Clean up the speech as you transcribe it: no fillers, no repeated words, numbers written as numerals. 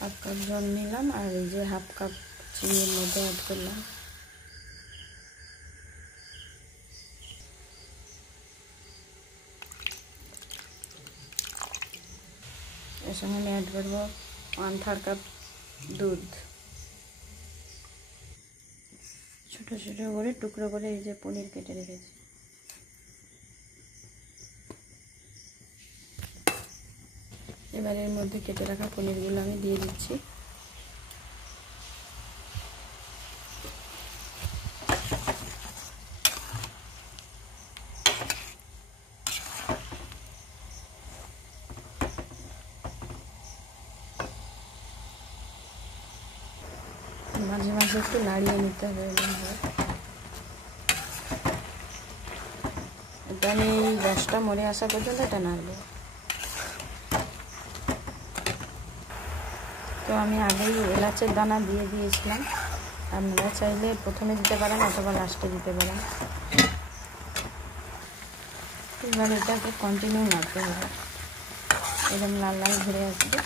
Half cup জল নিলাম আর এই যে হাফ কাপ চিনির মধ্যে অ্যাড করলাম। এর সঙ্গে আমি অ্যাড করবো 1/3 কাপ দুধ। ছোট ছোট করে টুকরো করে এই যে পনির কেটে রেখেছি। এবার এর মধ্যে কেটে রাখা পনিরগুলো আমি দিয়ে দিচ্ছি। মাঝে মাঝে একটু নাড়িয়ে নিতে হবে। এটা আমি এই রসটা মরে আসা পর্যন্ত এটা নাড়বো। তো আমি আগেই এলাচের দানা দিয়ে দিয়েছিলাম, আপনারা চাইলে প্রথমে দিতে পারেন অথবা লাস্টে দিতে পারেন। এবার এটাকে কন্টিনিউ নাড়তে হবে, এরকম লাল লাল ঘুরে আসবে।